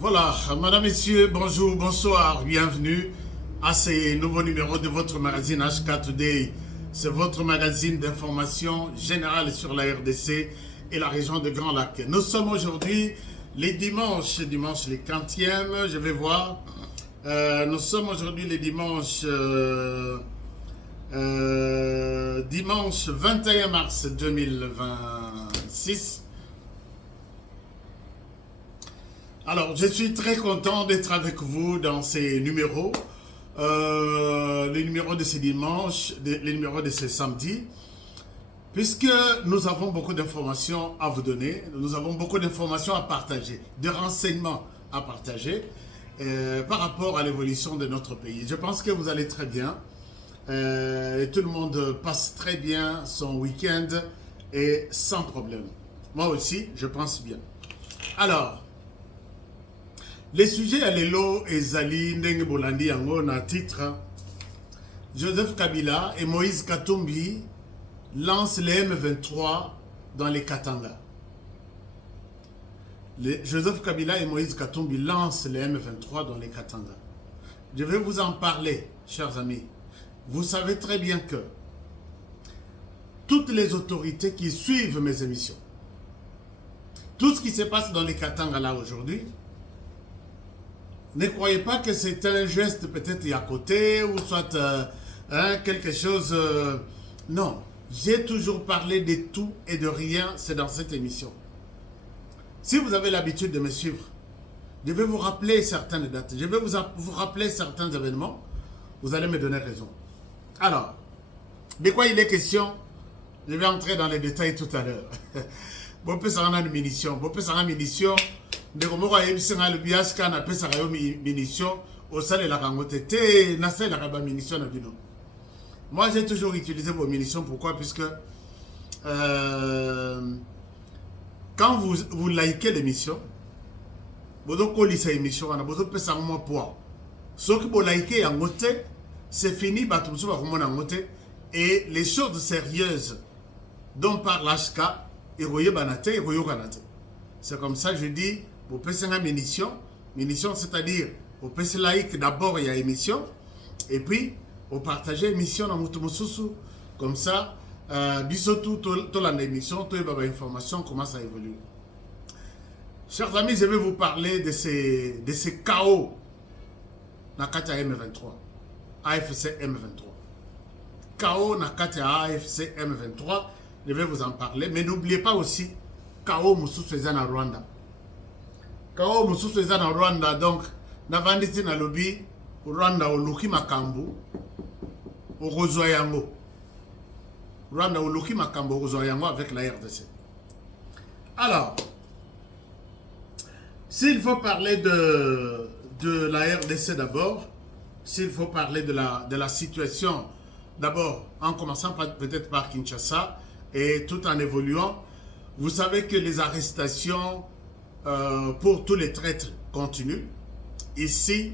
Voilà, madame, messieurs, bonjour, bonsoir, bienvenue à ce nouveau numéro de votre magazine HK Today. C'est votre magazine d'information générale sur la RDC et la région de Grand Lac. Nous sommes aujourd'hui les dimanche les 40e, je vais voir. Nous sommes aujourd'hui les dimanche 21 mars 2026. Alors, je suis très content d'être avec vous dans ces numéros, les numéros de ce dimanche, les numéros de ce samedi, puisque nous avons beaucoup d'informations à vous donner, nous avons beaucoup d'informations à partager, de renseignements à partager par rapport à l'évolution de notre pays. Je pense que vous allez très bien, et tout le monde passe très bien son week-end et sans problème. Moi aussi, je pense bien. Alors, les sujets à l'élo et Zali Ndenge Bolandi Yango na titre Joseph Kabila et Moïse Katumbi lancent les M23 dans les Katanga. Joseph Kabila et Moïse Katumbi lancent les M23 dans les Katanga. Je vais vous en parler, chers amis. Vous savez très bien que toutes les autorités qui suivent mes émissions, tout ce qui se passe dans les Katanga là aujourd'hui, ne croyez pas que c'est un geste peut-être à côté ou soit quelque chose... non, j'ai toujours parlé de tout et de rien, c'est dans cette émission. Si vous avez l'habitude de me suivre, je vais vous rappeler certaines dates, je vais vous rappeler certains événements, vous allez me donner raison. Alors, de quoi il est question? Je vais entrer dans les détails tout à l'heure. Bon, peut s'en une munition, bon, peut s'en munition. De comme on a eu le bias quand on a pris une munition au sein de la rangote, n'a pas la munition. Moi, j'ai toujours utilisé vos munitions. Pourquoi? Puisque quand vous likez l'émission, vous avez cette émission, vous avez fait un poids. Ce que vous likez en côté, c'est fini, et les choses sérieuses dont parle HK, c'est comme ça que je dis. Vous pouvez faire une munition, c'est-à-dire vous pouvez like d'abord il y a émission et puis vous partagez l'émission dans votre mususu comme ça bisotou toute l'émission, toute l'information comment ça évolue. Chers amis, je vais vous parler de ces chaos dans Katia M23, AFC M23. Chaos dans Katia AFC M23, je vais vous en parler, mais n'oubliez pas aussi chaos mususu en Rwanda. Kao mususu eza na Rwanda, donc na vanditi na lobby Rwanda oluki makambu okozwa yango. Rwanda oluki makambu okozwa yango avec la RDC. Alors, s'il faut parler de la RDC d'abord, s'il faut parler de la situation d'abord, en commençant peut-être par Kinshasa et tout en évoluant, vous savez que les arrestations pour tous les traîtres continuent. Ici,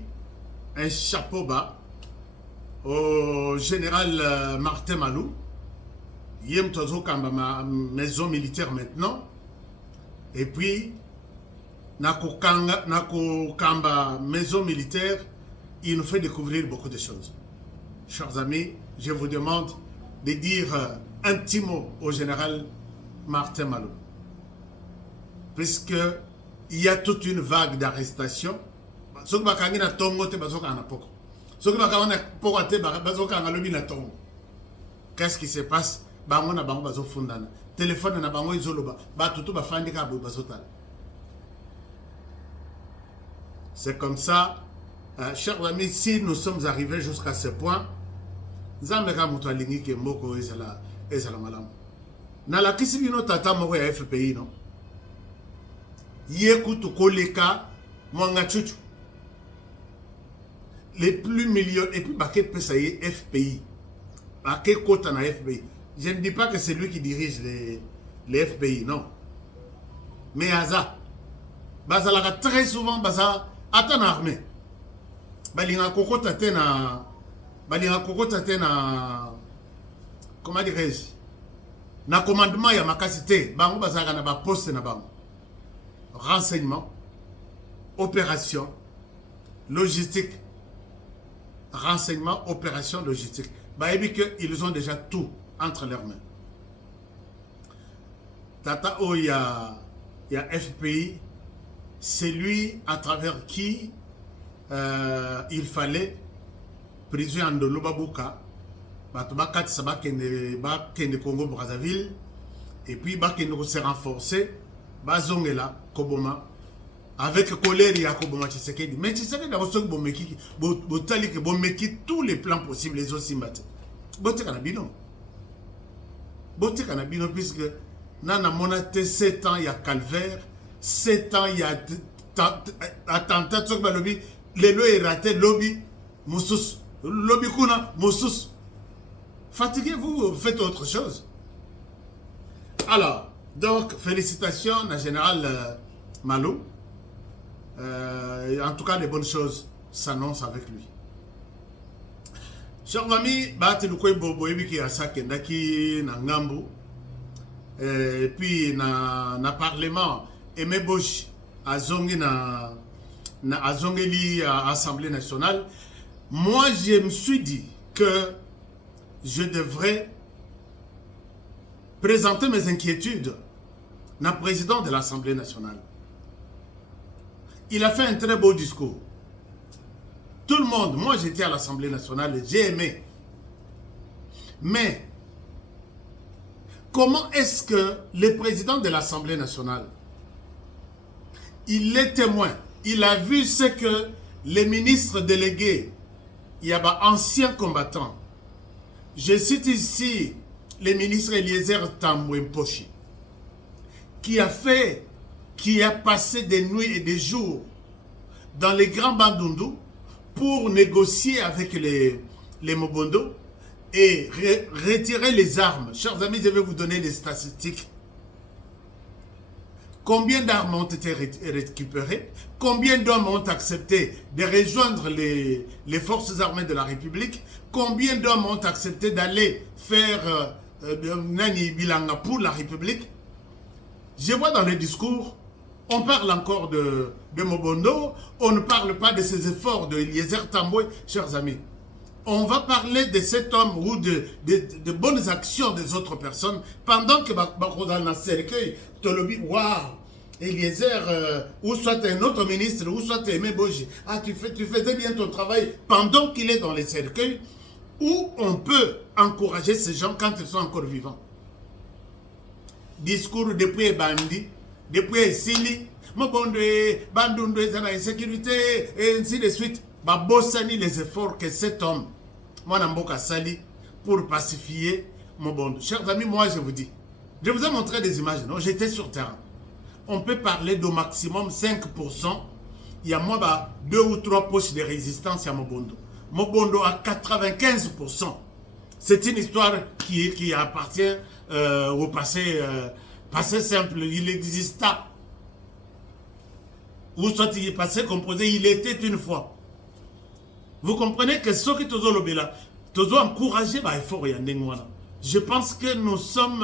un chapeau bas au général Martin Malou. Yem Tozo Kamba, ma maison militaire maintenant. Et puis, Nako Kamba, maison militaire, il nous fait découvrir beaucoup de choses. Chers amis, je vous demande de dire un petit mot au général Martin Malou. Puisque il y a toute une vague d'arrestations. Qu'est-ce qui se passe? C'est comme ça, chers amis, si nous sommes arrivés jusqu'à ce point, FPI, non? Yekutu koleka mwanga chuchu les plus millions et puis baké pesaye FPI baké kota na FPI. Je ne dis pas que c'est lui qui dirige les FPI, non, mais Aza bazalaka très souvent baza ata na armée balinga kokota te na comment dirais-je na commandement ya makasi te bango bazalaka na ba poste na bango renseignement opération, logistique, renseignement, opération, logistique. Ils ont déjà tout entre leurs mains. Tata O, il y a FPI, c'est lui à travers qui il fallait prison de Lobabuka, Batobakat Sabakende Congo Brazzaville, et puis Bakende s'est renforcé, Bazongela, Koboma, avec colère, il y a Koboma Tshisekedi. Mais Tshisekedi a reçu tous les plans possibles, les autres Simbate. Bote Kanabino. Bote Kanabino, puisque Nana Monate 7 ans, il y a calvaire, 7 ans, il y a attentat, les lois est raté, lobby, Moussous, lobby Kuna, Moussous. Fatigué, vous faites autre chose. Alors, donc, félicitations à Général Malou. En tout cas, les bonnes choses s'annoncent avec lui. Chers amis, et puis, na parlement, Aimé Bosch, à Zongeli, à Assemblée nationale, moi, je me suis dit que je devrais présenter mes inquiétudes au président de l'Assemblée nationale. Il a fait un très beau discours. Tout le monde, moi j'étais à l'Assemblée nationale, j'ai aimé. Mais, comment est-ce que le président de l'Assemblée nationale, il est témoin, il a vu ce que les ministres délégués, il y a anciens combattants, je cite ici le ministre Eliezer Tambwe-Mposhi, qui a passé des nuits et des jours dans les grands Bandundu pour négocier avec les Mobondo et retirer les armes. Chers amis, je vais vous donner les statistiques. Combien d'armes ont été récupérées? Combien d'hommes ont accepté de rejoindre les forces armées de la République? Combien d'hommes ont accepté d'aller faire Nani Bilanga pour la République? Je vois dans le discours, on parle encore de Mobondo, on ne parle pas de ces efforts de Eliezer Tambwe, chers amis. On va parler de cet homme ou de bonnes actions des autres personnes pendant que Bakozana Serkei, Tolobi, waouh, Eliezer, ou soit un autre ministre, ou soit Aimé Boji, ah, tu faisais bien ton travail pendant qu'il est dans les cercueils, où on peut encourager ces gens quand ils sont encore vivants. Discours depuis Bandi, depuis Sili, Mobondo, Bandundu, insécurité, et ainsi de suite. Babosani les efforts que cet homme, Mwanamboka Sali, pour pacifier Mobondo. Chers amis, moi je vous dis, je vous ai montré des images, non? J'étais sur terrain. On peut parler d'au maximum 5%. Il y a moins 2 ou 3 poches de résistance à Mobondo. Mobondo à 95%. C'est une histoire qui appartient au passé simple. Il exista. Ou soit il est passé composé, il était une fois. Vous comprenez que ce qui tozo lobela, tozo encouragé par effort yandengwana. Je pense que nous sommes,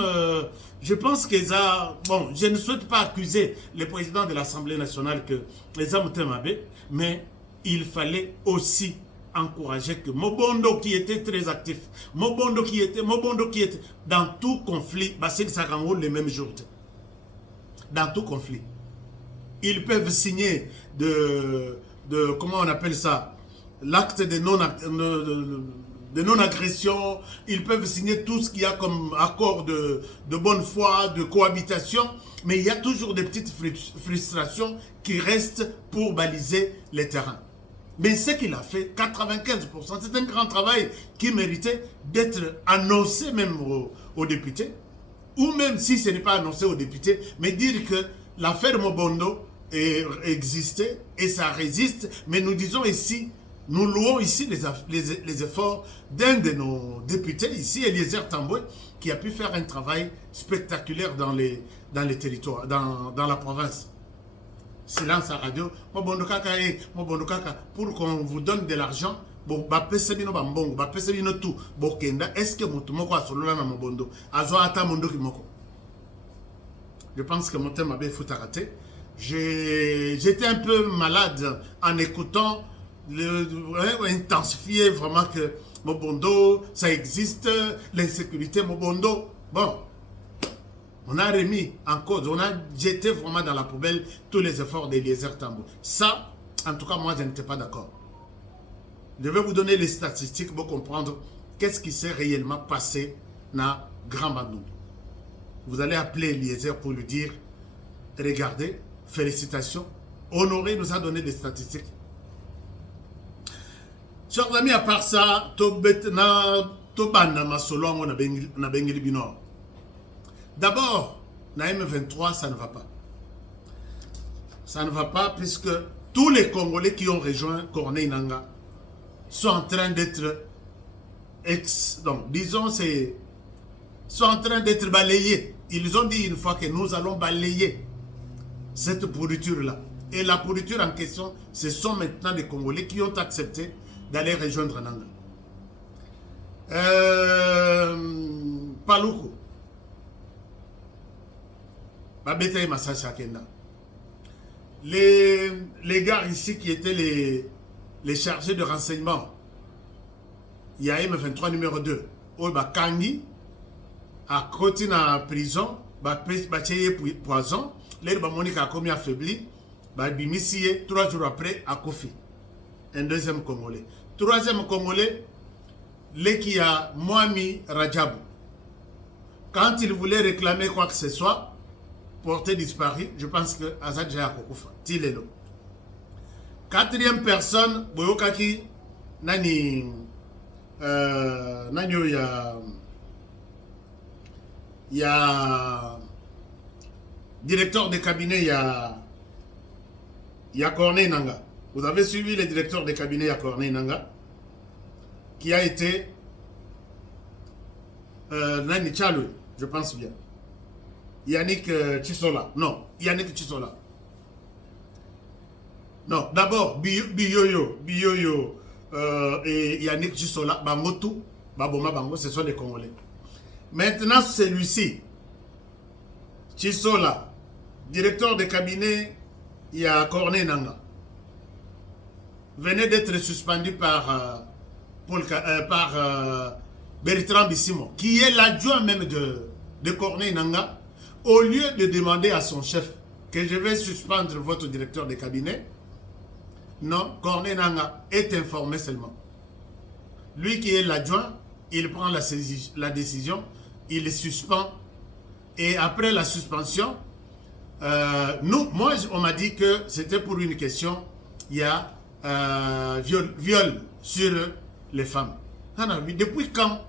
je pense que ça, bon, je ne souhaite pas accuser le président de l'Assemblée nationale que les hommes t'aimaient, mais il fallait aussi encourager que Mobondo qui était très actif, Mobondo qui était dans tout conflit, Bassel Sarango le même jour. Dans tout conflit. Ils peuvent signer comment on appelle ça, l'acte de non-agression, ils peuvent signer tout ce qu'il y a comme accord de bonne foi, de cohabitation, mais il y a toujours des petites frustrations qui restent pour baliser les terrains. Mais ce qu'il a fait, 95%, c'est un grand travail qui méritait d'être annoncé même aux députés, ou même si ce n'est pas annoncé aux députés, mais dire que l'affaire Mobondo existait et ça résiste, mais nous disons ici, nous louons ici les efforts d'un de nos députés, ici, Eliezer Tambwe, qui a pu faire un travail spectaculaire dans les territoires, dans la province. Silence à radio, Mobondo Kaka, pour qu'on vous donne de l'argent, est-ce que je pense que mon thème avait foutu à rater. j'étais un peu malade en écoutant, intensifier vraiment que Mobondo, ça existe, l'insécurité Mobondo. Bon, on a remis en cause, on a jeté vraiment dans la poubelle tous les efforts d'Eliezer Tambo. Ça, en tout cas, moi, je n'étais pas d'accord. Je vais vous donner les statistiques pour comprendre qu'est-ce qui s'est réellement passé dans Grand Bandundu. Vous allez appeler Eliezer pour lui dire, regardez, félicitations, Honoré nous a donné des statistiques. Chers amis, à part ça, d'abord, na M23, ça ne va pas. Ça ne va pas puisque tous les Congolais qui ont rejoint Corneille Nangaa sont en train d'être, donc disons, sont en train d'être balayés. Ils ont dit une fois que nous allons balayer cette pourriture-là. Et la pourriture en question, ce sont maintenant des Congolais qui ont accepté d'aller rejoindre Nangaa. Paluku. Babeta et Massacha Kenda. Les gars ici qui étaient les chargés de renseignement, il y a M23 numéro 2, Oba Kangi, à côté de la prison, Bachaye poison, l'air Monica a commis affaibli, Bimissié, 3 jours après, à Kofi. Un deuxième Congolais. Troisième Congolais, qui a Moami Rajabou. Quand il voulait réclamer quoi que ce soit, porté disparu, je pense que Azad Jaya Kokufa, Tilelo. Quatrième personne, Boyokaki, Nani, il y a directeur de cabinet, il y a Corneille Nangaa. Vous avez suivi le directeur de cabinet, il y a Corneille Nangaa, qui a été Nani Chalou, je pense bien. Yannick Chisola. Non, Yannick Chisola. Non, d'abord, Biyoyo et Yannick Chisola, Bangotou, Baboma Bango, ce sont les Congolais. Maintenant, celui-ci, Chisola, directeur de cabinet, il y a Corneille Nangaa, venait d'être suspendu par Bertrand Bissimo, qui est l'adjoint même de Corneille Nangaa. Au lieu de demander à son chef que je vais suspendre votre directeur de cabinet, non, Corneille Nangaa est informé seulement. Lui qui est l'adjoint, il prend la décision, il le suspend. Et après la suspension, moi, on m'a dit que c'était pour une question, il y a viol sur les femmes. Depuis quand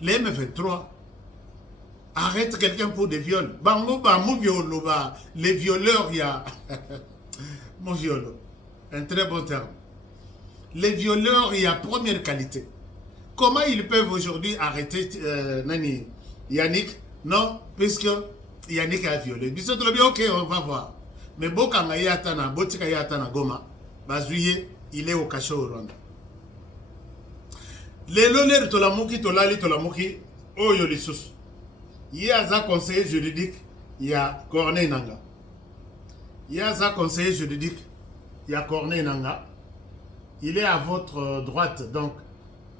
les M23 arrête quelqu'un pour des viols? Bango, les violeurs, il y a... Mon violo, un très bon terme. Les violeurs, il y a première qualité. Comment ils peuvent aujourd'hui arrêter Yannick? Non, puisque Yannick a violé. Ils sont bien, ok, on va voir. Mais Bokanga Yatana, Botika Yatana Goma, Bazouye, il est au cachot au Rwanda. Les loners Tolamuki, Tolali, Tolamuki, Oyo Lissus. Il y a un conseiller juridique, il y a Corneille Nangaa. Il y a un conseiller juridique, il y a Corneille Nangaa. Il est à votre droite, donc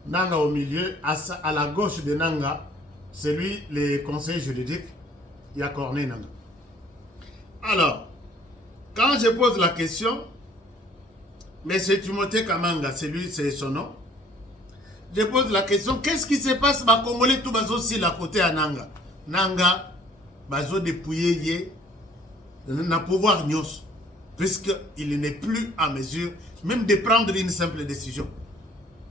Nangaa au milieu. À la gauche de Nangaa, c'est lui, le conseiller juridique, il y a Corneille Nangaa. Alors, quand je pose la question, M. Timothée Kamanga, c'est lui, c'est son nom. Je pose la question, qu'est-ce qui se passe? Les Congolais, tout bazo aussi la côté à Nangaa. Nangaa, bazo dépouillé, n'a pouvoir nyos, puisqu'il n'est plus en mesure même de prendre une simple décision.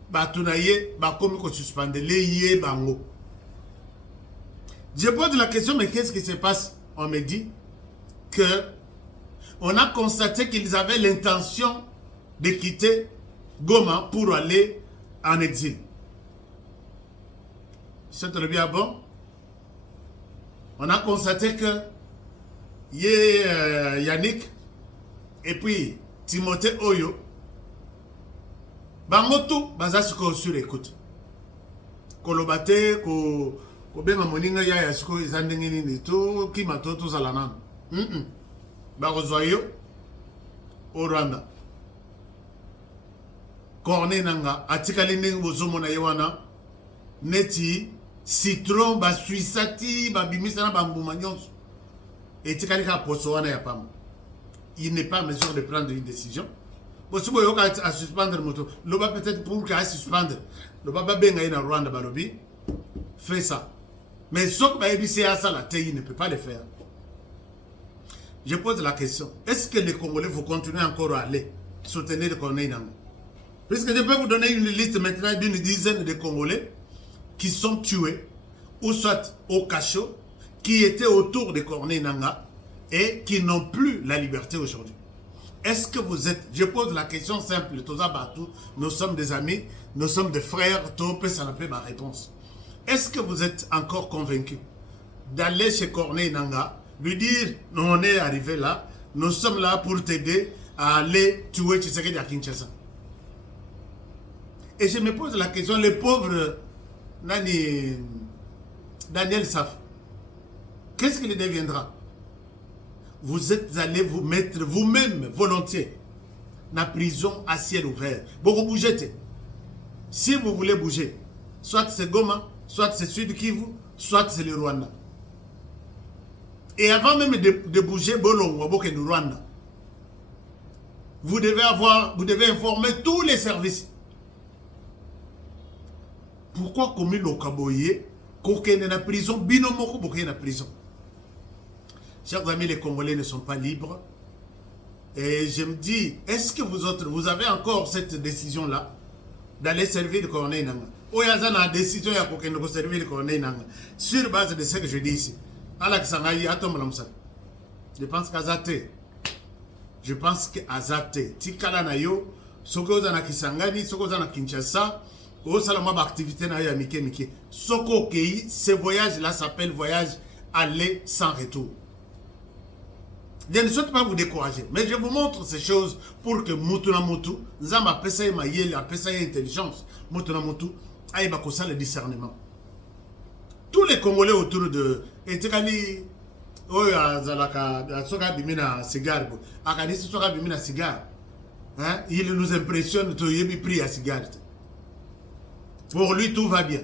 Batounaye, comme qu'on suspende, les bango. Je pose la question, mais qu'est-ce qui se passe? On me dit que on a constaté qu'ils avaient l'intention de quitter Goma pour aller en exil. C'est très bien bon. On a constaté que Yannick et puis Timothée Oyo, Bangotou, Bazasuko sur écoute. Kolobate, ko benga moninga ya yasuko izandengini ni to kimato to zalanan. bakozwa au Rwanda. Corneille nanga atikali ndenge bozomona ye wana neti citron ba suisati ba bimisa na bambuma nyonso etikali ka poso wana ya pamba. Il n'est pas en mesure de prendre une décision. Bon, si vous avez à suspendre moto, l'oba peut-être pour qu'à suspendre, l'oba ba benga na Rwanda balobi, fait ça. Mais ce que BBC a ça la tête, il ne peut pas le faire. Je pose la question, est-ce que les Congolais vont continuer encore à aller soutenir le Corneille Nangaa? Puisque je peux vous donner une liste maintenant d'une dizaine de Congolais qui sont tués, ou soit au cachot, qui étaient autour de Corneille Nangaa et qui n'ont plus la liberté aujourd'hui. Est-ce que vous êtes... Je pose la question simple, Toza Batou, nous sommes des amis, nous sommes des frères, Topé, ça n'a pas ma réponse. Est-ce que vous êtes encore convaincu d'aller chez Corneille Nangaa, lui dire, on est arrivé là, nous sommes là pour t'aider à aller tuer Tshisekedi à Kinshasa? Et je me pose la question, les pauvres Daniel Saf, qu'est-ce qu'il deviendra? Vous êtes allé vous mettre vous-même volontiers dans la prison à ciel ouvert. Vous bougez. Si vous voulez bouger, soit c'est Goma, soit c'est Sud Kivu, soit c'est le Rwanda. Et avant même de bouger Bolongo, du Rwanda, vous devez informer tous les services. Pourquoi comme le Kaboye, qu'aucun est en prison, binomoko est en prison? Chers amis, les Congolais ne sont pas libres. Et je me dis, est-ce que vous avez encore cette décision-là d'aller servir le Corneille Nangaa? Ou il y a une décision de servir le Corneille Nangaa sur base de ce que je dis ici. Je pense qu'Azate. Je pense qu'Azate. Tikala na yo, soko za na Kisangani, soko za na Kinshasa, au salama d'activité na yo ya mike mike. Soko kei, ce voyage-là s'appelle voyage aller sans retour. Je ne souhaite pas vous décourager, mais je vous montre ces choses pour que Mutuna Mutu, Nzamba Pesa Mayel, Pesa Intelligence, Mutuna Mutu, aïba kosa le discernement. Tous les Congolais autour de Etekali, Oya Zalaka, Soka Bimina Cigare, Akadisi Soka Bimina Cigare, il nous impressionne de yebi prix à cigare. Pour lui, tout va bien.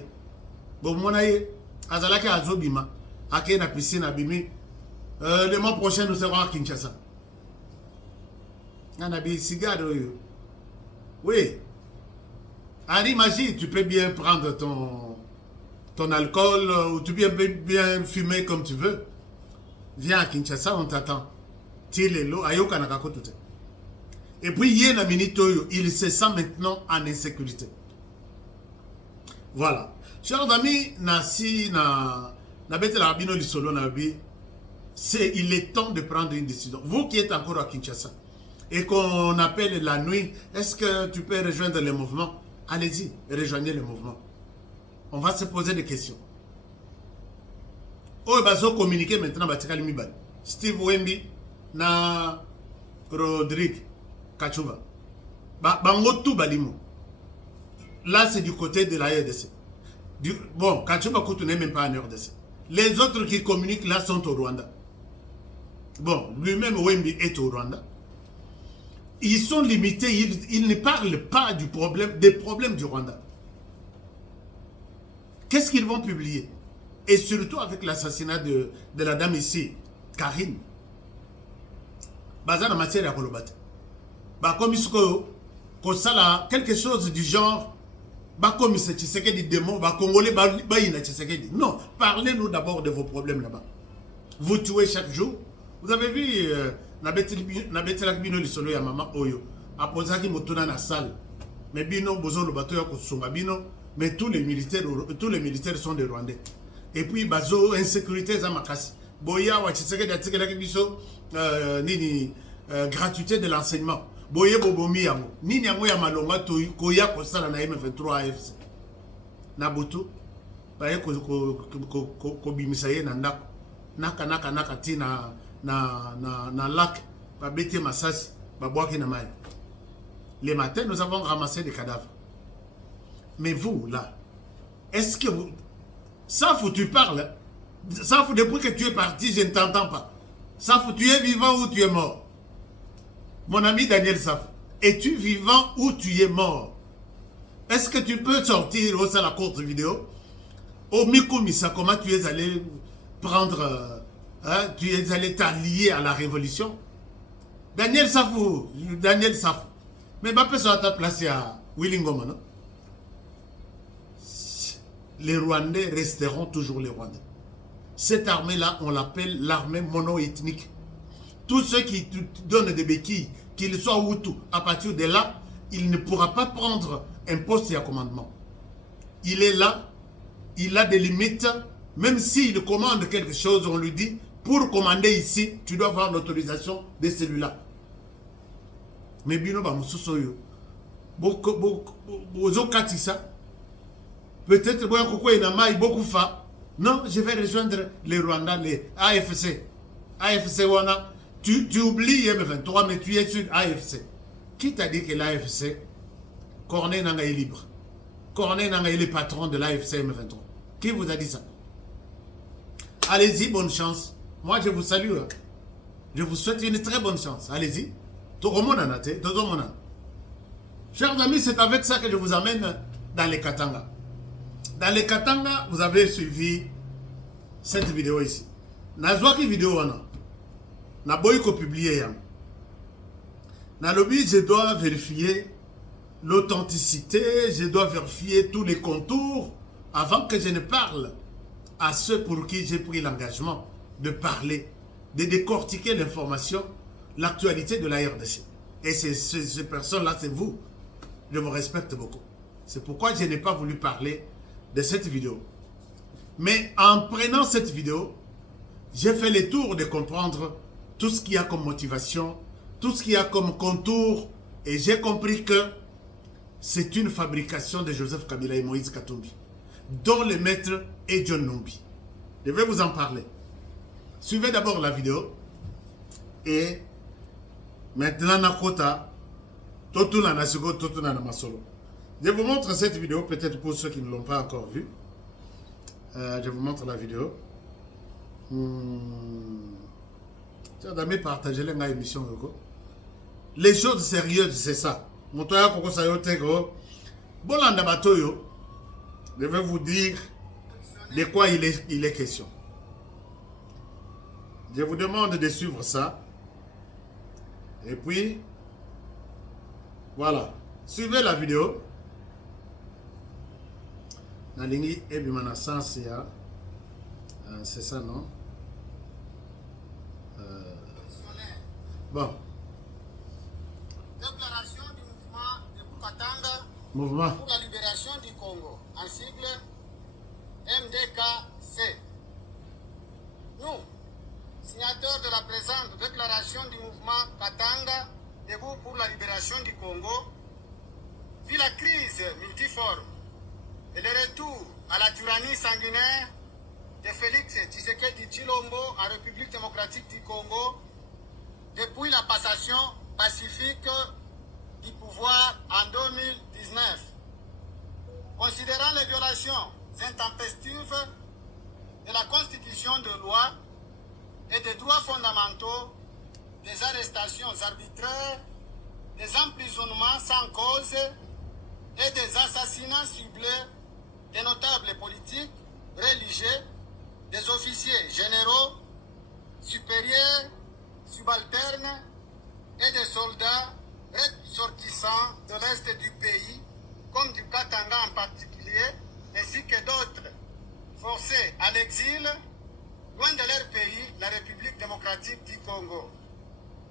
Bon, mon aïe, Azalaka Azobima, Ake na piscine abimi. Le mois prochain, nous serons à Kinshasa. On a des cigares. Oui. Allez, imagine, tu peux bien prendre ton alcool ou tu peux bien fumer comme tu veux. Viens à Kinshasa, on t'attend. Et puis, il se sent maintenant en insécurité. Voilà. Chers amis, il est temps de prendre une décision. Vous qui êtes encore à Kinshasa et qu'on appelle la nuit, est-ce que tu peux rejoindre le mouvement? Allez-y, rejoignez le mouvement. On va se poser des questions. Oh, ils vont communiquer maintenant. Steve Wemby na Rodrigue Kachuva. Bango balimo. Là, c'est du côté de la RDC. Bon, Kachuva n'est même pas en RDC. Les autres qui communiquent là sont au Rwanda. Bon, lui-même, Wemby est au Rwanda. Ils sont limités, ils ne parlent pas des problèmes du Rwanda. Qu'est-ce qu'ils vont publier? Et surtout avec l'assassinat de la dame ici, Karine. Bazar en matière à Kolobate. Comme il y quelque chose du genre, comme c'est Tshisekedi démon, Congolais, non, parlez-nous d'abord de vos problèmes là-bas. Vous tuez chaque jour. Vous avez vu, Nabetela Bino Lisolo ya Mama Oyo, Aposaki Motona na salle. Mais Bino, Bozo le bateau ya Kosunga Bino, mais tous les militaires sont des Rwandais. Et puis, Bazo, insécurité, Zamakasi. Boya, Wachisekedi, Atikela Biso, Nini, gratuité de l'enseignement. Boye Bobomi Yamo, Nini Yamo Yamalonga, Koya Kosala na M23 AFC. Nabutu, Baye Kobimisaye Nandako, Naka ti na lac, Babete Masasi, Babouaki na Maï. Les matins, nous avons ramassé des cadavres. Mais vous, là, est-ce que vous... Ça, faut que tu parles. Ça, faut depuis que tu es parti, je ne t'entends pas. Safou, tu es vivant ou tu es mort? Mon ami Daniel Safou, es-tu vivant ou tu es mort? Est-ce que tu peux sortir au sein de la courte vidéo? Au Mikumisa, comment tu es allé prendre, tu es allé t'allier à la révolution? Daniel Safou. Mais Mbappé sera ta place à Willingoma, non? Les Rwandais resteront toujours les Rwandais. Cette armée-là, on l'appelle l'armée mono-ethnique. Tous ceux qui te donnent des béquilles, qu'ils soient Hutu, à partir de là, il ne pourra pas prendre un poste et un commandement. Il est là, il a des limites. Même s'il commande quelque chose, on lui dit, pour commander ici, tu dois avoir l'autorisation de celui-là. Mais bino ba mususoyo. Bozo katisa. Peut-être boya koko inama beaucoup fa. Non, je vais rejoindre les Rwandais, les AFC. AFC wana. Tu oublies M23, mais tu es sur AFC. Qui t'a dit que l'AFC, Corneille Nanga est libre? Corneille Nanga est le patron de l'AFC M23. Qui vous a dit ça? Allez-y, bonne chance. Moi, je vous salue. Je vous souhaite une très bonne chance. Allez-y. Chers amis, c'est avec ça que je vous amène dans les Katanga. Dans les Katanga, vous avez suivi cette vidéo ici. Nazwaki vidéo wana. Na boyko publié yang. Na lobby, je dois vérifier l'authenticité, je dois vérifier tous les contours avant que je ne parle à ceux pour qui j'ai pris l'engagement de parler, de décortiquer l'information, l'actualité de la RDC. Et ces personnes-là, c'est vous. Je vous respecte beaucoup. C'est pourquoi je n'ai pas voulu parler de cette vidéo. Mais en prenant cette vidéo, j'ai fait le tour de comprendre tout ce qu'il y a comme motivation, tout ce qu'il y a comme contour, et j'ai compris que c'est une fabrication de Joseph Kabila et Moïse Katumbi, dont le maître est John Numbi. Je vais vous en parler. Suivez d'abord la vidéo, et maintenant, Nakota, Totuna Nasigo, Totuna Namasolo. Je vous montre cette vidéo, peut-être pour ceux qui ne l'ont pas encore vue. Je vous montre la vidéo. Les choses sérieuses, c'est ça. Je vais vous dire de quoi il est question. Je vous demande de suivre ça. Et puis, voilà. Suivez la vidéo. Nalingi Ebimana Sansia. C'est ça, non? Bon. Déclaration du mouvement de Bukatanga Mouvement pour la libération du Congo, en sigle MDKC. Nous, signataires de la présente déclaration du mouvement Katanga, debout pour la libération du Congo, vu la crise multiforme et le retour à la tyrannie sanguinaire de Félix Tshisekedi Tshilombo en République démocratique du Congo, depuis la passation pacifique du pouvoir en 2019. Considérant les violations intempestives de la Constitution de loi et des droits fondamentaux, des arrestations arbitraires, des emprisonnements sans cause et des assassinats ciblés des notables politiques, religieux, des officiers généraux, supérieurs, subalternes et des soldats ressortissants de l'Est du pays, comme du Katanga en particulier, ainsi que d'autres forcés à l'exil, loin de leur pays, la République démocratique du Congo.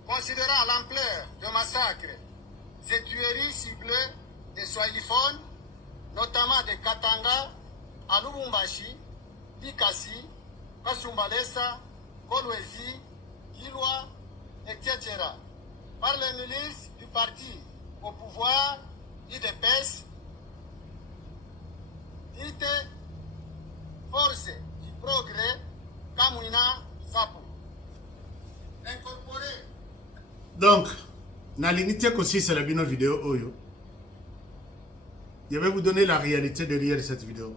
Considérant l'ampleur de massacres et tueries ciblées des Swahiliphones, notamment de Katanga, à Lubumbashi, Likasi, Kasumbalesa, Kolwezi, Kilwa, etc. par les milices du parti au pouvoir, IDPS, dite Force du Progrès, Kamwina, Sapo. Incorporé. Donc, na l'unité aussi c'est la bino vidéo Oyo. Je vais vous donner la réalité derrière cette vidéo.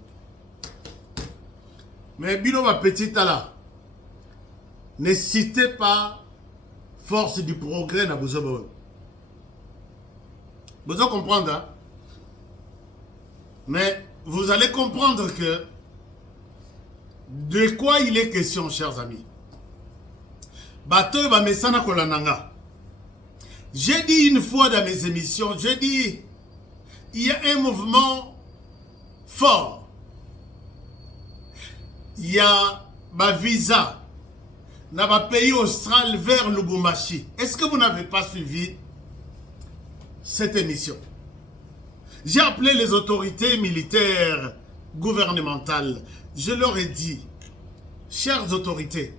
Mais bino ma petite là. Ne citez pas force du progrès dans vos œuvres. Vous allez comprendre, hein? Mais vous allez comprendre que de quoi il est question, chers amis. Bateau ba mesana kolananga. J'ai dit une fois dans mes émissions, j'ai dit, il y a un mouvement fort. Il y a ma visa dans ma pays austral vers Lubumbashi. Est-ce que vous n'avez pas suivi cette émission? J'ai appelé les autorités militaires gouvernementales. Je leur ai dit, chères autorités,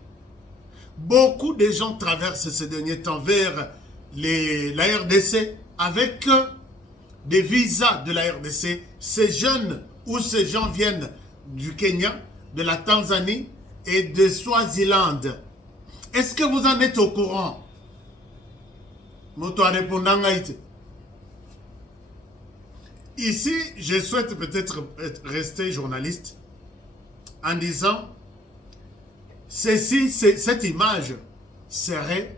beaucoup de gens traversent ces derniers temps vers la RDC avec des visas de la RDC. Ces jeunes ou ces gens viennent du Kenya, de la Tanzanie et de Swaziland. Est-ce que vous en êtes au courant? Moto a répondant. Ici, je souhaite peut-être rester journaliste en disant cette image serait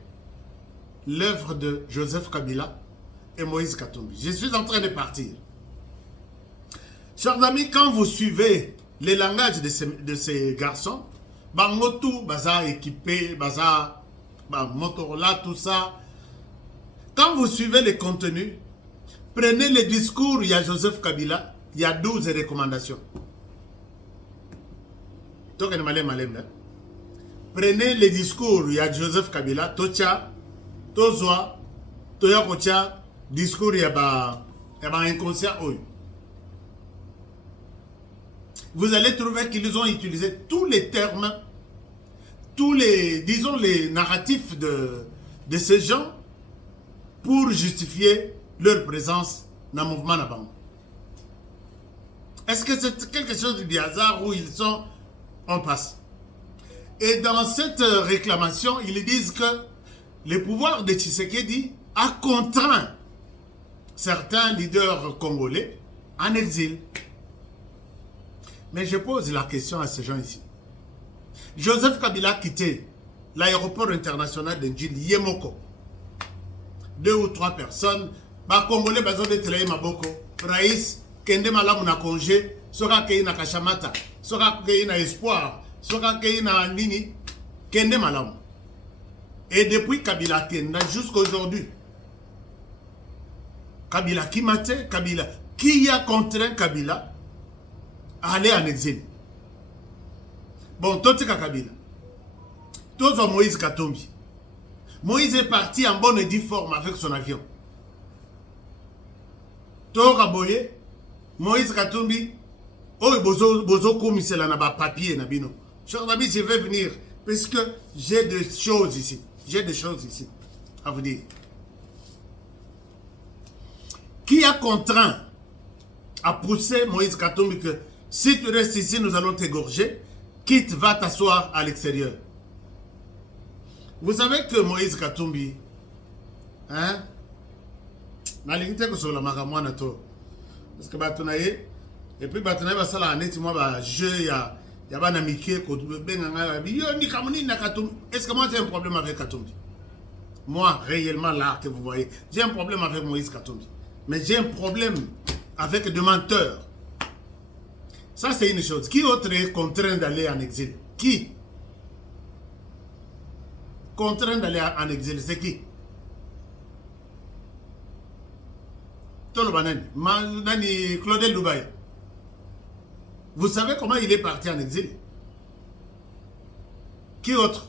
l'œuvre de Joseph Kabila et Moïse Katumbi. Je suis en train de partir. Chers amis, quand vous suivez les langages de ces garçons, Bangotou, Baza équipé, Baza, Motorola, tout ça, quand vous suivez les contenus, prenez les discours, il y a Joseph Kabila, il y a 12 recommandations. Prenez les discours, il y a Joseph Kabila, Tocha, Tozwa, Toyakocha, discours, il y a inconscient. Vous allez trouver qu'ils ont utilisé tous les termes, tous les, disons, les narratifs de ces gens pour justifier leur présence dans le mouvement Nabango. Est-ce que c'est quelque chose du hasard où ils sont? On passe. Et dans cette réclamation, ils disent que le pouvoir de Tshisekedi a contraint certains leaders congolais en exil. Mais je pose la question à ces gens ici. Joseph Kabila a quitté l'aéroport international de Njili, Yemoko. 2 ou 3 personnes. Ba Congolais besoin de travailler maboko. Raïs, kende malamu na congé, soka kei na kashamata, soka kei na espoir, soka kei na nini, kende malamu. Et depuis Kabila kenda jusqu'à aujourd'hui, Kabila qui mate, Kabila qui a contraint Kabila à aller en exil. Bon, Totika Kabila. Tozo Moïse Katumbi. Moïse est parti en bonne et due forme avec son avion. Tora Boye, Moïse Katumbi, oh, bozo komisela na ba papier na bino. Chers amis, je vais venir parce que j'ai des choses ici. J'ai des choses ici à vous dire. Qui a contraint à pousser Moïse Katumbi que si tu restes ici, nous allons t'égorger, quitte, va t'asseoir à l'extérieur. Vous savez que Moïse Katumbi, hein, parce que Batonaye, et puis Batonaye va ça la net, moi, bah, jeu, ya bana Mickey, est-ce que moi j'ai un problème avec Katumbi? Moi, réellement là, que vous voyez, j'ai un problème avec Moïse Katumbi. Mais j'ai un problème avec des menteurs. Ça, c'est une chose. Qui autre est contraint d'aller en exil? Qui? Contraint d'aller en exil, c'est qui? Claudel Dubaï. Vous savez comment il est parti en exil? Qui autre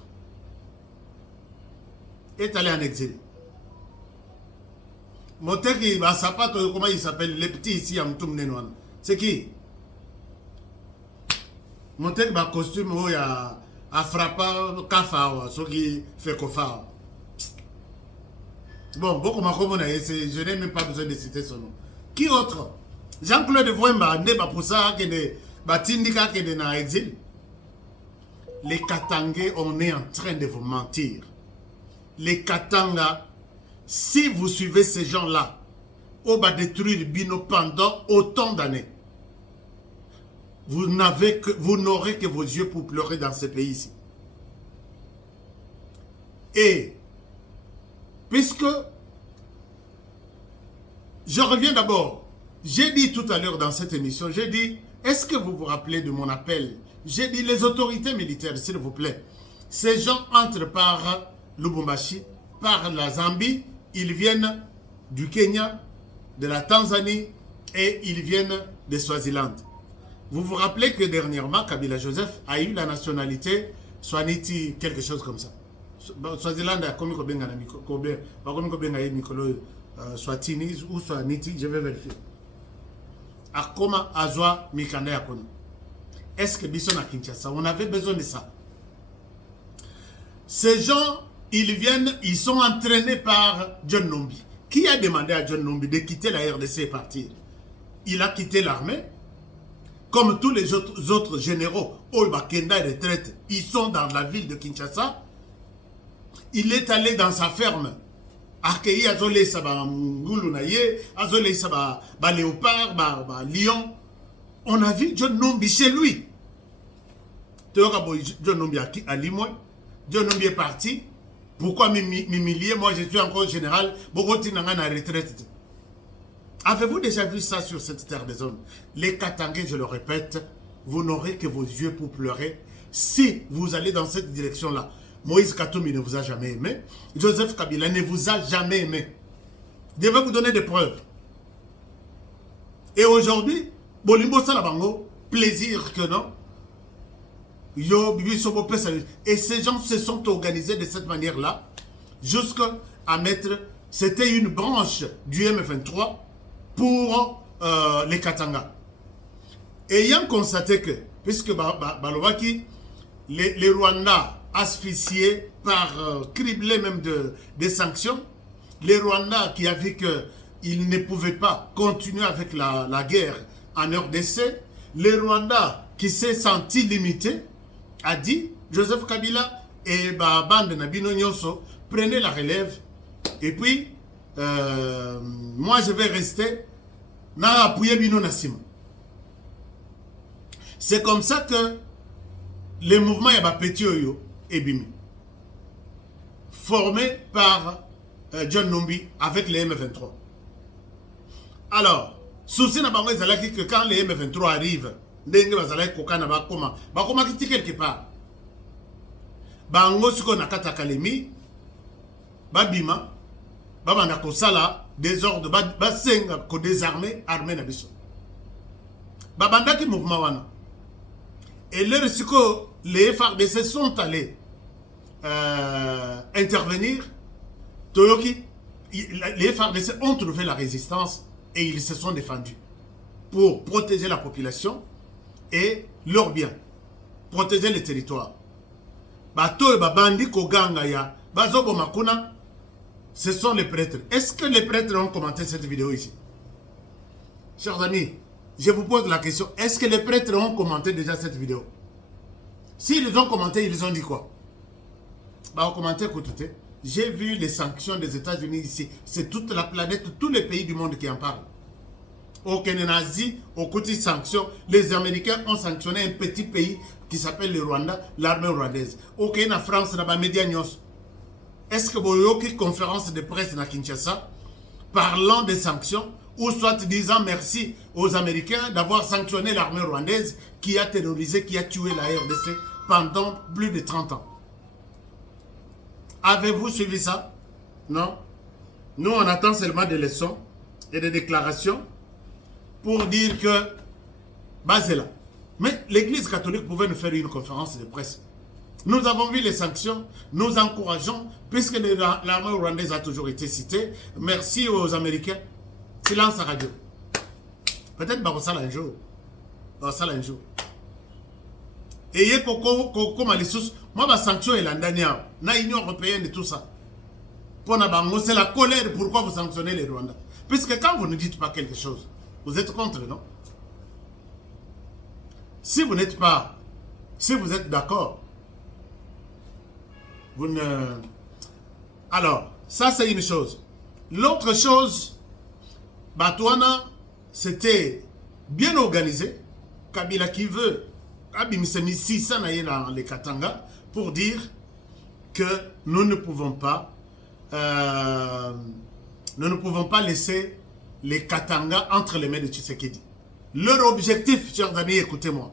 est allé en exil? Moteki, Sapato, comment il s'appelle? Les petits ici, c'est qui? Moteki, costume, il y a frappé, kafa, ce qui fait kofa. Bon, beaucoup je n'ai même pas besoin de citer son nom. Qui autre? Jean-Claude Vouemba, pour ça, Batindika, qui est dans l'exil. Les Katangais, on est en train de vous mentir. Les Katanga, si vous suivez ces gens-là, on va détruire Bino pendant autant d'années. Vous n'aurez que vos yeux pour pleurer dans ce pays-ci. Et puisque je reviens d'abord, j'ai dit tout à l'heure dans cette émission, j'ai dit, est-ce que vous vous rappelez de mon appel? J'ai dit, les autorités militaires, s'il vous plaît, ces gens entrent par Lubumbashi, par la Zambie, ils viennent du Kenya, de la Tanzanie et ils viennent de Swaziland. Vous vous rappelez que dernièrement, Kabila Joseph a eu la nationalité Swaniti, quelque chose comme ça. Swaziland a commis Swatini ou Swaniti, je vais vérifier. Akoma Azwa Mikanda Yakona. Est-ce que Bisson à Kinshasa, on avait besoin de ça? Ces gens, ils viennent, ils sont entraînés par John Numbi. Qui a demandé à John Numbi de quitter la RDC et partir? Il a quitté l'armée. Comme tous les autres généraux, Olba Kenda retraite, ils sont dans la ville de Kinshasa. Il est allé dans sa ferme. Akei azole saba ngulu na ye, azole saba ba léopard, ba lion. On a vu John Numbi chez lui. John Numbi a Limoy. John Numbi est parti. Pourquoi m'humilier? Moi, je suis encore général. Bogoti n'a pas retraite. Avez-vous déjà vu ça sur cette terre des hommes? Les Katangais, je le répète, vous n'aurez que vos yeux pour pleurer si vous allez dans cette direction-là. Moïse Katumbi ne vous a jamais aimé. Joseph Kabila ne vous a jamais aimé. Je vais vous donner des preuves. Et aujourd'hui, Bolimbo Salabango, plaisir que non. Et ces gens se sont organisés de cette manière-là, jusqu'à mettre, c'était une branche du M23 pour les Katanga. Ayant constaté que, puisque Balobaki, les Rwandais asphyxiés par, criblés même des sanctions, les Rwandais qui avaient vu qu'ils ne pouvaient pas continuer avec la guerre en RDC, les Rwandais qui s'est senti limités, a dit, Joseph Kabila et bande Nabino Nyonso, prenez la relève. Et puis, moi je vais rester na appuyer Bino Nassim. C'est comme ça que le mouvement Yaba Petit Oyo est bimi. Formé par John Numbi avec les M23. Alors, souci na bango ezalaki que quand les M23 arrivent, ndenge bazalaki kokana bakoma kiti quelque part. Bango siko nakata kalemi, babima, babanda kosala désordre, basenga ko désarmer armée na biso. Babandaki mouvement wana. Et leur siko les FARDC sont allés intervenir. Toyoki, les FARDC ont trouvé la résistance et ils se sont défendus pour protéger la population et leurs biens, protéger les territoires. Bato et babandi koganga ya bazobo makuna, ce sont les prêtres. Est-ce que les prêtres ont commenté cette vidéo ici? Chers amis, je vous pose la question, est-ce que les prêtres ont commenté déjà cette vidéo? S'ils ont commenté, ils ont dit quoi? Bah, on commenté, écoutez, j'ai vu les sanctions des États-Unis ici. C'est toute la planète, tous les pays du monde qui en parlent. Au Kenya, au côté sanctions, les Américains ont sanctionné un petit pays qui s'appelle le Rwanda, l'armée rwandaise. Au Kenya, France, là-bas, média news. Est-ce que vous avez une conférence de presse à Kinshasa parlant des sanctions ou soit disant merci aux Américains d'avoir sanctionné l'armée rwandaise qui a terrorisé, qui a tué la RDC pendant plus de 30 ans? Avez-vous suivi ça? Non? Nous, on attend seulement des leçons et des déclarations pour dire que, bah c'est là. Mais l'Église catholique pouvait nous faire une conférence de presse. Nous avons vu les sanctions, nous encourageons, puisque l'armée rwandaise a toujours été citée. Merci aux Américains. Silence à radio. Peut-être que ça un jour. Ça un jour. Et il y a Coco Malissous. Moi, ma sanction est l'Andania. Na Union européenne et tout ça. C'est la colère. Pourquoi vous sanctionnez les Rwandais? Puisque quand vous ne dites pas quelque chose, vous êtes contre, non? Si vous n'êtes pas, si vous êtes d'accord, vous ne... Alors, ça c'est une chose. L'autre chose, Batouana, c'était bien organisé. Kabila qui veut, Kabila s'est mis 600 dans les Katanga pour dire que nous ne pouvons pas laisser les Katanga entre les mains de Tshisekedi. Leur objectif, chers amis, écoutez-moi,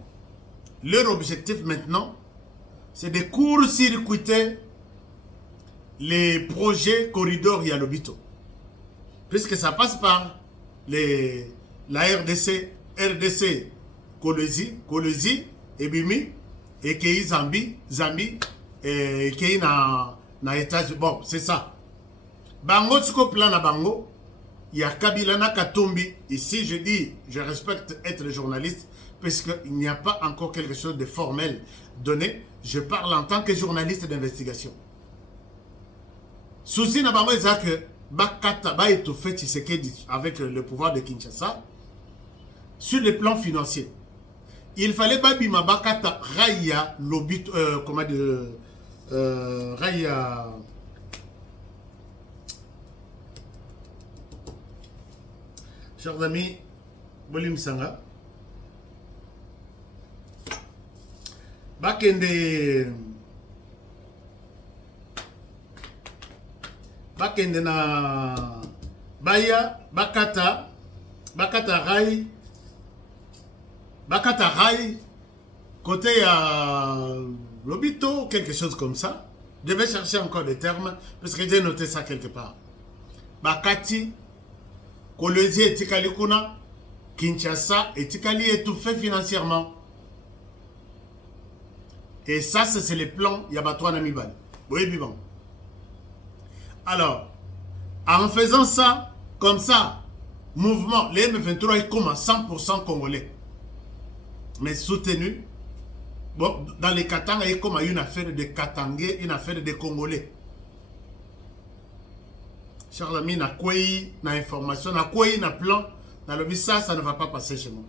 leur objectif maintenant, c'est de court-circuiter les projets corridors Yalobito. Puisque ça passe par la RDC, Kolwezi, Ebimi, et Kei Zambie, et Kei na États-Unis. Bon, c'est ça. Bango, tiko plan na bango, il y a Kabila na Katumbi. Ici, je dis, je respecte être journaliste, parce qu'il n'y a pas encore quelque chose de formel donné. Je parle en tant que journaliste d'investigation. Souci na bango, c'est que Bakata ba étouffé Tshisekedi avec le pouvoir de Kinshasa sur le plan financier. Il fallait Babima Bakata Raya Lobito, comment dire, Raya. Chers amis, Bolim Sanga, Bakende na Baya, Bakata Rai, côté à Lobito, quelque chose comme ça. Je vais chercher encore des termes, parce que j'ai noté ça quelque part. Bakati, Kolwezi et Tikali Kuna, Kinshasa et Tikali étouffé financièrement. Et ça, c'est le plan Yabatouan Namibal. Oui, vivant. Alors, en faisant ça, comme ça, mouvement, les M23 est comme à 100% congolais. Mais soutenu, bon, dans les Katanga, il est comme à une affaire de Katangais, une affaire de Congolais. Chers amis, na quoi na information, na quoi na plan, na le ça ne va pas passer chez moi.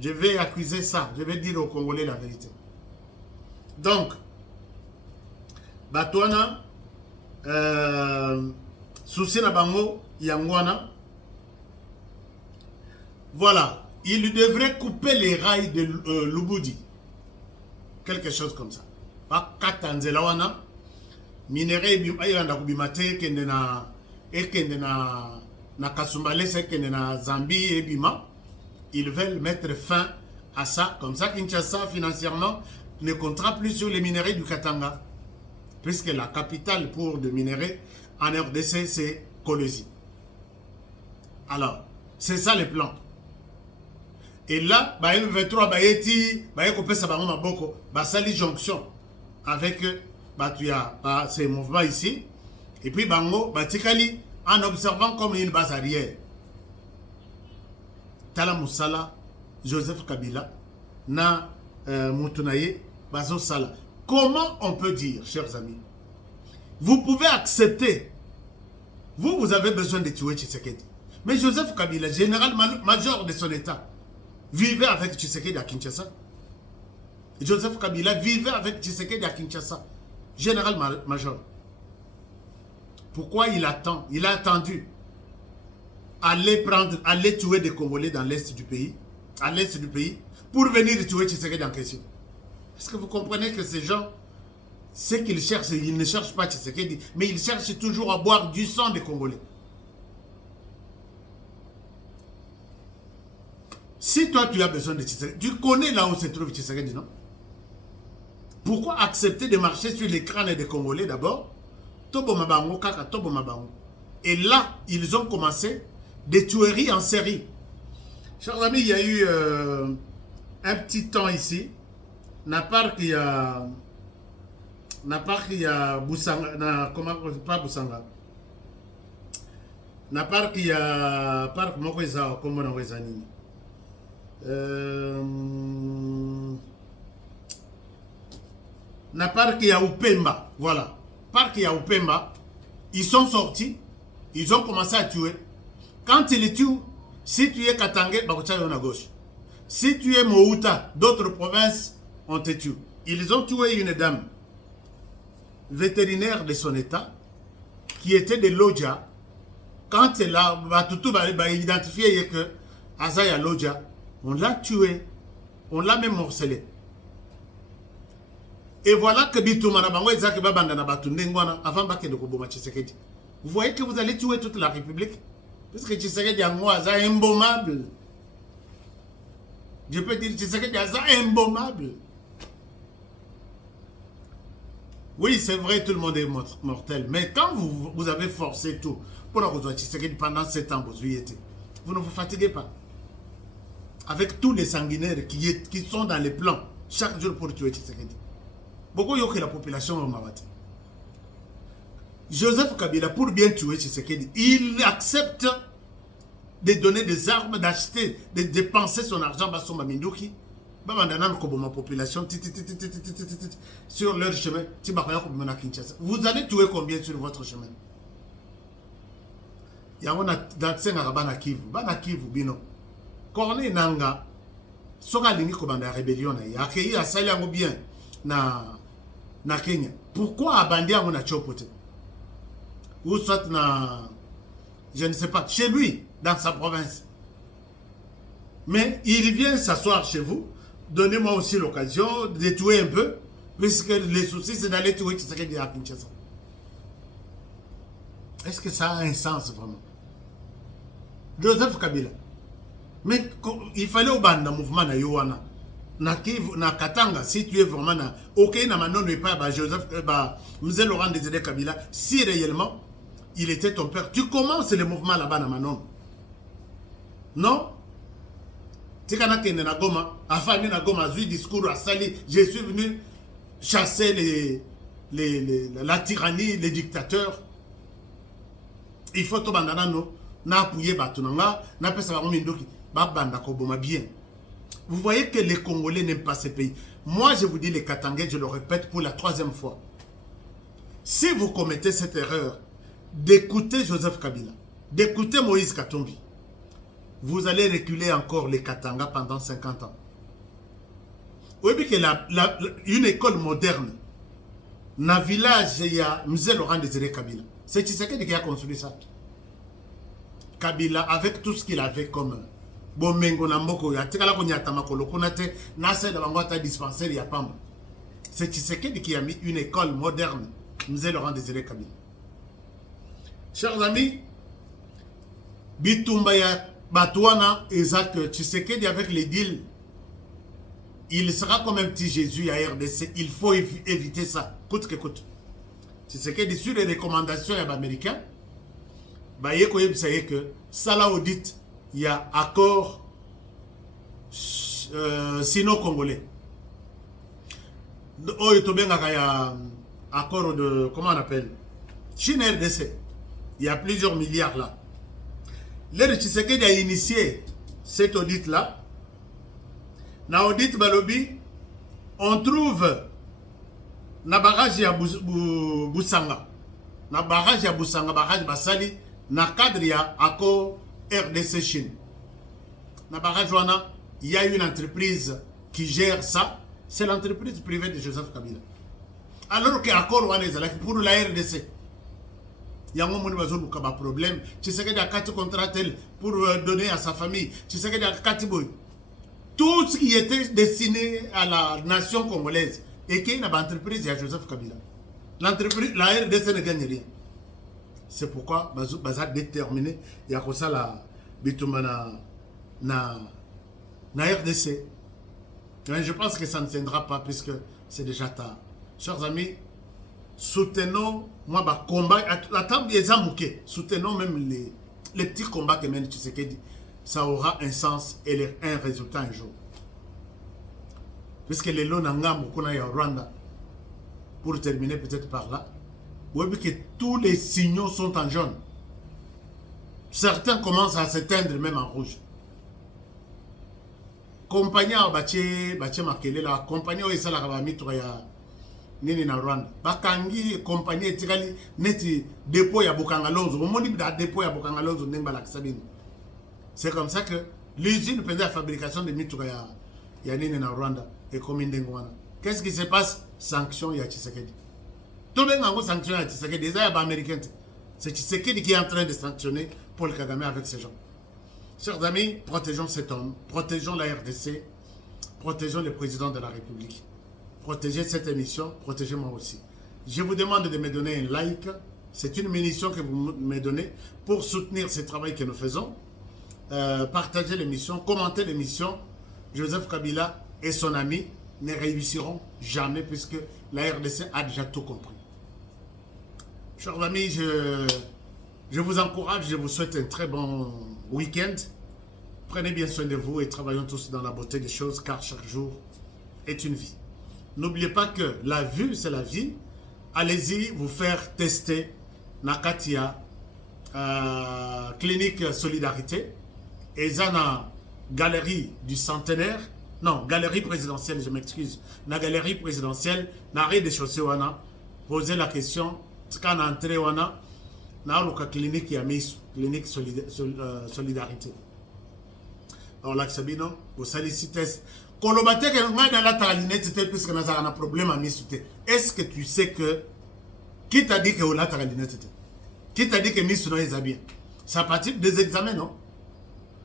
Je vais accuser ça, je vais dire aux Congolais la vérité. Donc, Batouana, souci na bango, Yangwana, voilà, il devrait couper les rails de Lubudi. Quelque chose comme ça. Pas Katanzelawana, minerai bimayanda kubimate kende na Kasumbale kende na Zambie et Bima. Ils veulent mettre fin à ça. Comme ça, Kinshasa, financièrement, ne comptera plus sur les minerais du Katanga. Puisque la capitale pour de minerais en RDC, c'est Kolwezi. Alors, c'est ça le plan. Et là, M23, Sali jonction avec ces mouvements ici. Et puis, Bango, Batikali, en observant comme une base arrière. Tala Moussala, Joseph Kabila, Na Moutunaye, Bazo Sala. Comment on peut dire, chers amis, vous pouvez accepter, vous avez besoin de tuer Tshisekedi. Mais Joseph Kabila, général-major de son État, vivait avec Tshisekedi à Kinshasa. Joseph Kabila vivait avec Tshisekedi à Kinshasa, général-major. Pourquoi il attend? Il a attendu aller tuer des Congolais dans l'est du pays, pour venir tuer Tshisekedi en question. Est-ce que vous comprenez que ces gens, ce qu'ils cherchent, ils ne cherchent pas Tshisekedi, mais ils cherchent toujours à boire du sang des Congolais. Si toi tu as besoin de Tshisekedi, tu connais là où se trouve Tshisekedi, non? Pourquoi accepter de marcher sur les crânes des Congolais d'abord? Et là, ils ont commencé des tueries en série. Chers amis, il y a eu un petit temps ici. N'a pas qu'il y a Boussanga, pas Boussanga. N'a pas qu'il y a parc Mokweza, comme on a dit. N'a pas qu'il y a Upemba, voilà. Parc il y a Upemba, ils sont sortis, ils ont commencé à tuer. Quand ils les tuent, si tu es Katangé, Bakoutchaï on à gauche. Si tu es Mouta, d'autres provinces, on te tue. Ils ont tué une dame vétérinaire de son état qui était de Lodja. Quand elle a identifié que Azaya Lodja, on l'a tué, on l'a même morcelé. Et voilà que Bitouma na bango ezaki babanda na batunde ngwana avant bakende koboma Tshisekedi. Vous voyez que vous allez tuer toute la République? Parce que Tshisekedi yango aza imbommable. Je peux dire Tshisekedi aza imbommable. Oui, c'est vrai, tout le monde est mortel. Mais quand vous avez forcé tout pour la rejoindre Tshisekedi pendant 7 ans, vous ne vous fatiguez pas. Avec tous les sanguinaires qui sont dans les plans, chaque jour pour tuer Tshisekedi. Beaucoup y a que la population va m'abattre. Joseph Kabila, pour bien tuer Tshisekedi, il accepte de donner des armes, d'acheter, de dépenser son argent dans son Mamindouki. Ma population sur leur chemin. Vous allez tuer combien sur votre chemin? Il y a un Kivu, Bino. Corné Nanga, Soka Liniko Banda rébellion, il y a accueilli à Saliango bien na Kenya. Pourquoi abandonner à mon chopote? Ou soit na, je ne sais pas, chez lui, dans sa province. Mais il vient s'asseoir chez vous. Donnez-moi aussi l'occasion de tuer un peu, puisque les soucis, c'est d'aller tuer Tshisekedi à Kinshasa. Est-ce que ça a un sens vraiment? Joseph Kabila. Mais il fallait au banda mouvement na Yowana. Na Katanga, si tu es vraiment na. Ok, na manon ne pas Joseph, Mzee Laurent Désiré Kabila, si réellement il était ton père. Tu commences le mouvement là-bas na manon. Non? Si tu as na Goma, afin na Goma, discours à Sali, je suis venu chasser la tyrannie, les dictateurs. Il faut tout bandana no, na appuyer batunanga, na pesa ba mindoki, ba banda ko boma bien. Vous voyez que les Congolais n'aiment pas ces pays. Moi, je vous dis les Katangais, je le répète pour la 3e fois. Si vous commettez cette erreur d'écouter Joseph Kabila, d'écouter Moïse Katumbi, vous allez reculer encore les Katanga pendant 50 ans. Vous voyez que une école moderne, dans le village, il y a Mzee Laurent Désiré Kabila. C'est Tshisekedi qui a construit ça. Kabila, avec tout ce qu'il avait comme Bomengo Namboko, c'est Tshisekedi qui a mis une école moderne, Mzee Laurent Désiré Kabila. Chers amis, Bitumbaya Batouana, Isaac Tshisekedi avec les deals, il sera comme un petit Jésus à RDC. Il faut éviter ça, coûte que coûte. Tshisekedi sur les recommandations américaines, vous savez que ça là audit, il y a accord sino-congolais. Oh, il y a accord de, comment on appelle, Chine RDC. Il y a plusieurs milliards là. L'aide Tshisekedi a initié cet audit-là. Dans l'audit Balobi, on trouve na barrage ya Busanga. Na barrage ya Busanga, barrage Basali, na cadre ya accord RDC Chine. Na barrage Wana, il y a une entreprise qui gère ça. C'est l'entreprise privée de Joseph Kabila. Alors que accord Wana est pour la RDC. Il y a un problème. Tu sais qu'il y a 4 contrats pour donner à sa famille. Tu sais qu'il y a 4 boys. Tout ce qui était destiné à la nation congolaise et qui est une entreprise, il y a Joseph Kabila. L'entreprise, la RDC ne gagne rien. C'est pourquoi Baza déterminé, il y a comme ça la bitumana na RDC. Mais je pense que ça ne tiendra pas puisque c'est déjà tard. Chers amis, soutenons, moi, bah, combat, attends, soutenons même les petits combats que mène Tshisekedi. Ça aura un sens et un résultat un jour. Puisque les lots n'engament qu'on a au Rwanda, pour terminer peut-être par là, vous voyez que tous les signaux sont en jaune. Certains commencent à s'éteindre même en rouge. Compagnie à Baché Makele, la compagnie où il s'est la mitroya. Nini na Rwanda bakangi compagnie etikali neti dépôt ya Bukangalonzo omoni da dépôt ya Bukangalonzo ndemba la Kisabini. C'est comme ça que l'usine de fabrication de mituka ya nini na Rwanda est comme ndengwana. Qu'est-ce qui se passe? Sanction ya Tshisekedi. Tout le monde sanction ya Tshisekedi, des américains. C'est Tshisekedi qui est en train de sanctionner Paul Kagame avec ces gens. Chers amis, protégeons cet homme, protégeons la RDC, protégeons le président de la République. protégez cette émission, protégez-moi aussi. Je vous demande de me donner un like. C'est une munition que vous me donnez pour soutenir ce travail que nous faisons. Partagez l'émission, commentez l'émission. Joseph Kabila et son ami ne réussiront jamais puisque la RDC a déjà tout compris. Chers amis, je vous encourage, je vous souhaite un très bon week-end. Prenez bien soin de vous et travaillons tous dans la beauté des choses car chaque jour est une vie. N'oubliez pas que la vue, c'est la vie. Allez-y vous faire tester Nakatia Clinique Solidarité et Zana Galerie du Centenaire. Non, Galerie Présidentielle, je m'excuse. La Galerie Présidentielle, n'arrête de chaussée wana. Posez la question. Quand on entre wana, na loka clinique ya mis clinique Solidarité. Alors là, Sabino, vous sollicitez test. Kolobate que nous dans la talinette puisque nous avons un problème à misouter. Est-ce que tu sais que qui t'a dit que vous la talinette? Qui t'a dit que misou est bien? Ça partit des examens, non?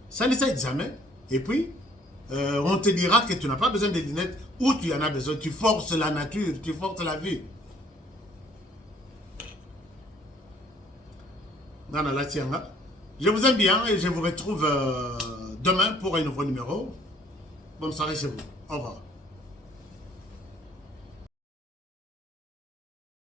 Ça les examens et puis on te dira que tu n'as pas besoin de lunettes ou tu en as besoin. Tu forces la nature, tu forces la vie. Dans la tianga. Je vous aime bien et je vous retrouve demain pour un nouveau numéro. Bonne soirée chez vous. Au revoir.